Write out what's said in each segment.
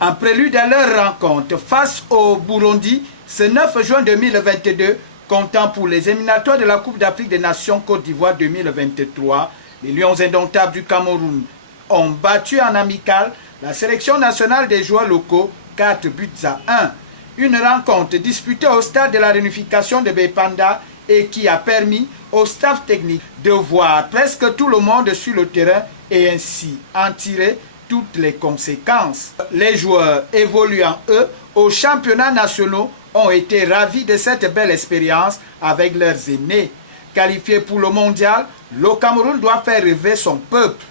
En prélude à leur rencontre face au Burundi, ce 9 juin 2022, comptant pour les éliminatoires de la Coupe d'Afrique des Nations Côte d'Ivoire 2023, les Lions indomptables du Cameroun ont battu en amical la sélection nationale des joueurs locaux 4 buts à 1. Une rencontre disputée au stade de la réunification de Bepanda et qui a permis au staff technique de voir presque tout le monde sur le terrain et ainsi en tirer toutes les conséquences. Les joueurs évoluant, eux, aux championnats nationaux ont été ravis de cette belle expérience avec leurs aînés. Qualifié pour le mondial, le Cameroun doit faire rêver son peuple.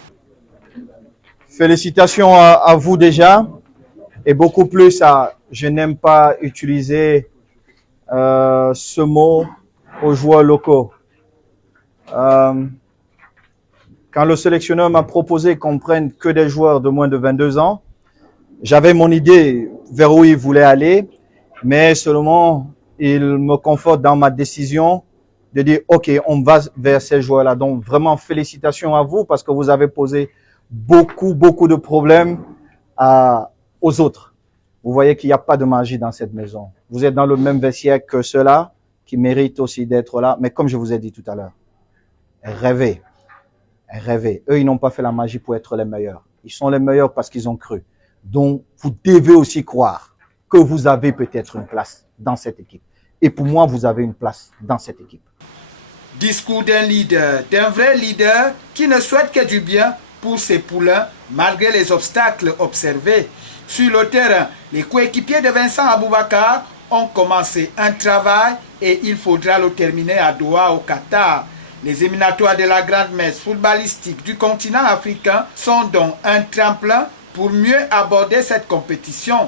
Félicitations à vous déjà et beaucoup plus à, je n'aime pas utiliser ce mot aux joueurs locaux. Quand le sélectionneur m'a proposé qu'on prenne que des joueurs de moins de 22 ans, j'avais mon idée vers où il voulait aller, mais seulement il me conforte dans ma décision de dire ok, on va vers ces joueurs-là. Donc vraiment félicitations à vous parce que vous avez posé beaucoup de problèmes aux autres. Vous voyez qu'il n'y a pas de magie dans cette maison. Vous êtes dans le même vestiaire que ceux-là qui méritent aussi d'être là. Mais comme je vous ai dit tout à l'heure, rêvez. Rêvez. Eux, ils n'ont pas fait la magie pour être les meilleurs. Ils sont les meilleurs parce qu'ils ont cru. Donc, vous devez aussi croire que vous avez peut-être une place dans cette équipe. Et pour moi, vous avez une place dans cette équipe. Discours d'un leader, d'un vrai leader qui ne souhaite que du bien pour ses poulains malgré les obstacles observés. Sur le terrain, les coéquipiers de Vincent Aboubakar ont commencé un travail et il faudra le terminer à Doha au Qatar. Les éliminatoires de la grande messe footballistique du continent africain sont donc un tremplin pour mieux aborder cette compétition.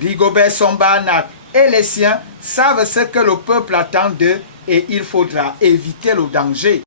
Rigobert Song-Banac et les siens savent ce que le peuple attend d'eux et il faudra éviter le danger.